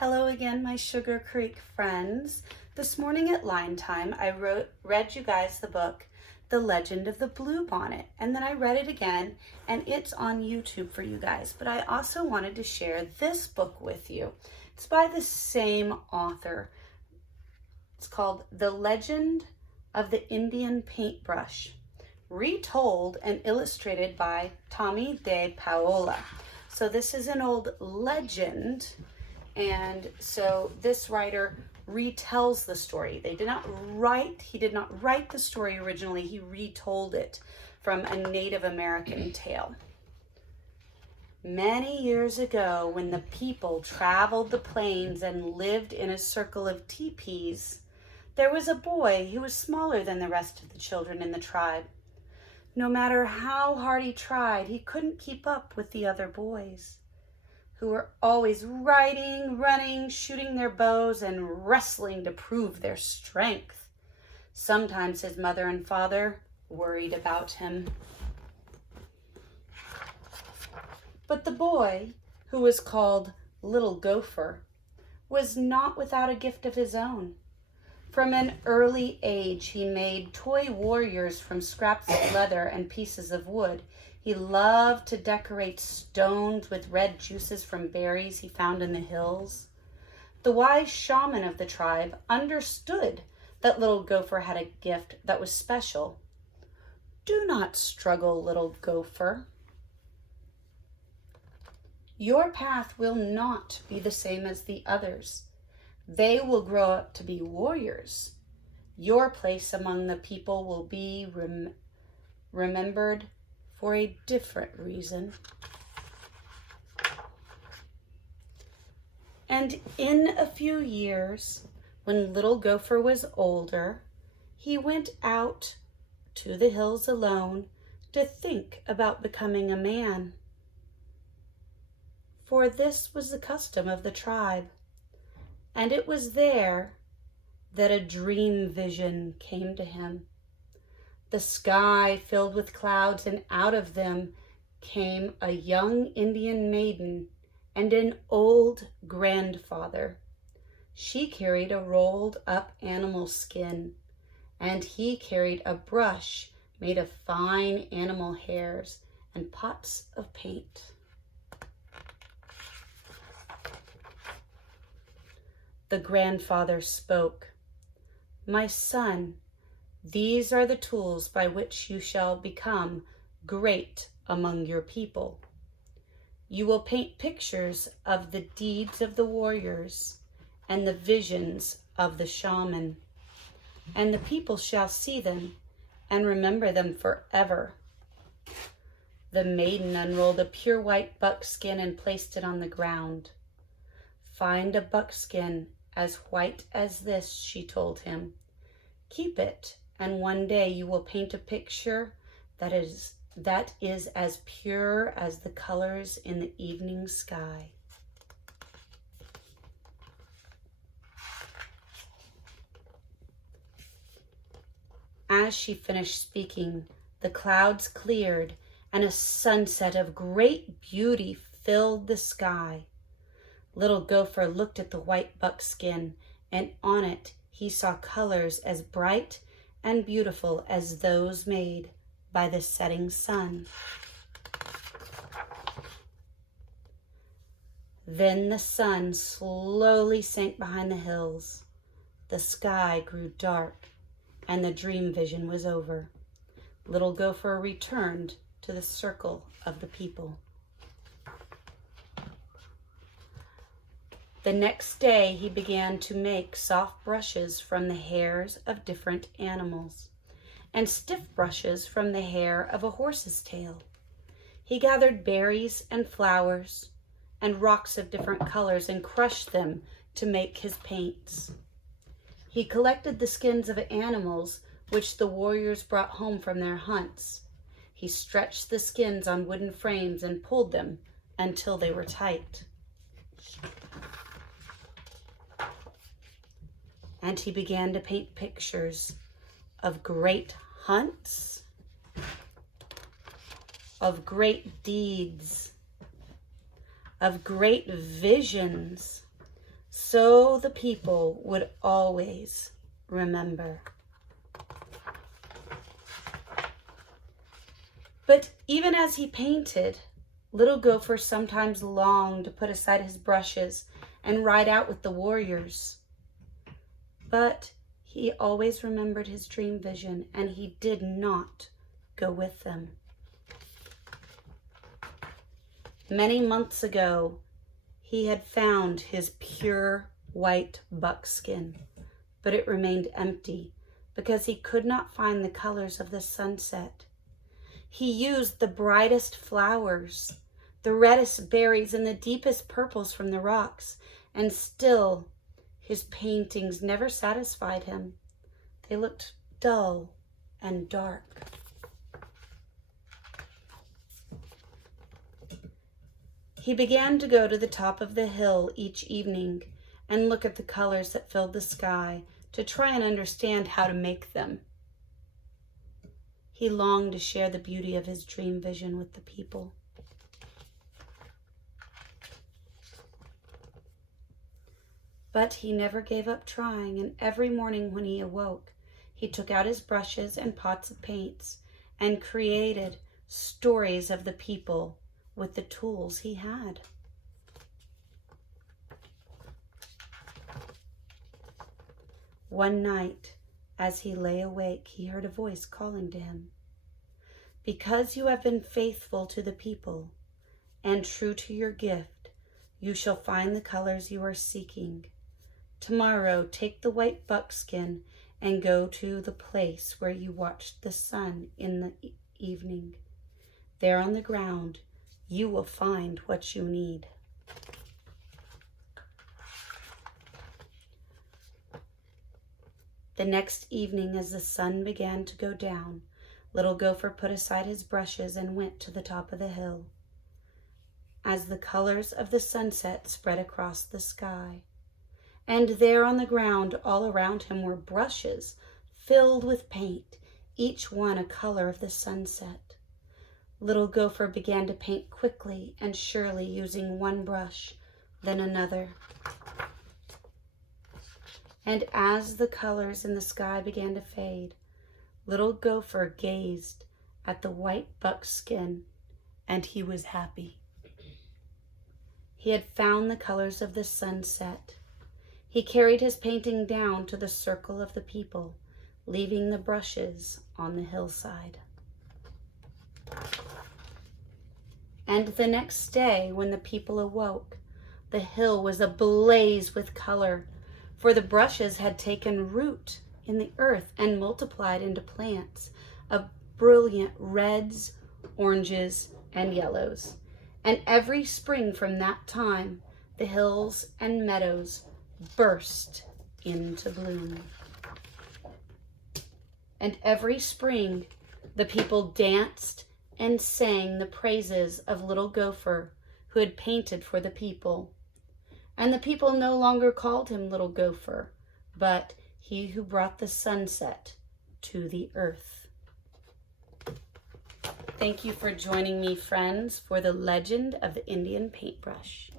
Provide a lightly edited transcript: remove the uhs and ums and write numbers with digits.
Hello again, my Sugar Creek friends. This morning at line time, I read you guys the book, The Legend of the Bluebonnet, and then I read it again, and it's on YouTube for you guys. But I also wanted to share this book with you. It's by the same author. It's called The Legend of the Indian Paintbrush, retold and illustrated by Tommy De Paola. So this is an old legend. And so this writer retells the story. He did not write the story originally. He retold it from a Native American tale. Many years ago, when the people traveled the plains and lived in a circle of teepees, there was a boy who was smaller than the rest of the children in the tribe. No matter how hard he tried, he couldn't keep up with the other boys, who were always riding, running, shooting their bows, and wrestling to prove their strength. Sometimes his mother and father worried about him. But the boy, who was called Little Gopher, was not without a gift of his own. From an early age, he made toy warriors from scraps of leather and pieces of wood. He loved to decorate stones with red juices from berries he found in the hills. The wise shaman of the tribe understood that Little Gopher had a gift that was special. "Do not struggle, Little Gopher. Your path will not be the same as the others. They will grow up to be warriors. Your place among the people will be remembered for a different reason." And in a few years, when Little Gopher was older, he went out to the hills alone to think about becoming a man. For this was the custom of the tribe, and it was there that a dream vision came to him. The sky filled with clouds, and out of them came a young Indian maiden and an old grandfather. She carried a rolled up animal skin, and he carried a brush made of fine animal hairs and pots of paint. The grandfather spoke. "My son, these are the tools by which you shall become great among your people. You will paint pictures of the deeds of the warriors and the visions of the shaman, and the people shall see them and remember them forever." The maiden unrolled a pure white buckskin and placed it on the ground. "Find a buckskin as white as this," she told him. "Keep it, and one day you will paint a picture that is as pure as the colors in the evening sky." As she finished speaking, the clouds cleared and a sunset of great beauty filled the sky. Little Gopher looked at the white buckskin, and on it he saw colors as bright and beautiful as those made by the setting sun. Then the sun slowly sank behind the hills. The sky grew dark, and the dream vision was over. Little Gopher returned to the circle of the people. The next day, he began to make soft brushes from the hairs of different animals, and stiff brushes from the hair of a horse's tail. He gathered berries and flowers and rocks of different colors and crushed them to make his paints. He collected the skins of animals which the warriors brought home from their hunts. He stretched the skins on wooden frames and pulled them until they were tight. And he began to paint pictures of great hunts, of great deeds, of great visions, so the people would always remember. But even as he painted, Little Gopher sometimes longed to put aside his brushes and ride out with the warriors. But he always remembered his dream vision, and he did not go with them. Many months ago, he had found his pure white buckskin, but it remained empty because he could not find the colors of the sunset. He used the brightest flowers, the reddest berries, and the deepest purples from the rocks, and still his paintings never satisfied him. They looked dull and dark. He began to go to the top of the hill each evening and look at the colors that filled the sky to try and understand how to make them. He longed to share the beauty of his dream vision with the people. But he never gave up trying, and every morning when he awoke, he took out his brushes and pots of paints and created stories of the people with the tools he had. One night, as he lay awake, he heard a voice calling to him. Because you have been faithful to the people and true to your gift, you shall find the colors you are seeking. Tomorrow, take the white buckskin and go to the place where you watched the sun in the evening. There on the ground, you will find what you need. The next evening, as the sun began to go down, Little Gopher put aside his brushes and went to the top of the hill. As the colors of the sunset spread across the sky, and there on the ground all around him were brushes filled with paint, each one a color of the sunset. Little Gopher began to paint quickly and surely, using one brush, then another. And as the colors in the sky began to fade, Little Gopher gazed at the white buckskin, and he was happy. He had found the colors of the sunset. He carried his painting down to the circle of the people, leaving the brushes on the hillside. And the next day, when the people awoke, the hill was ablaze with color, for the brushes had taken root in the earth and multiplied into plants of brilliant reds, oranges, and yellows. And every spring from that time, the hills and meadows burst into bloom. And every spring, the people danced and sang the praises of Little Gopher, who had painted for the people. And the people no longer called him Little Gopher, but he who brought the sunset to the earth. Thank you for joining me, friends, for the legend of the Indian paintbrush.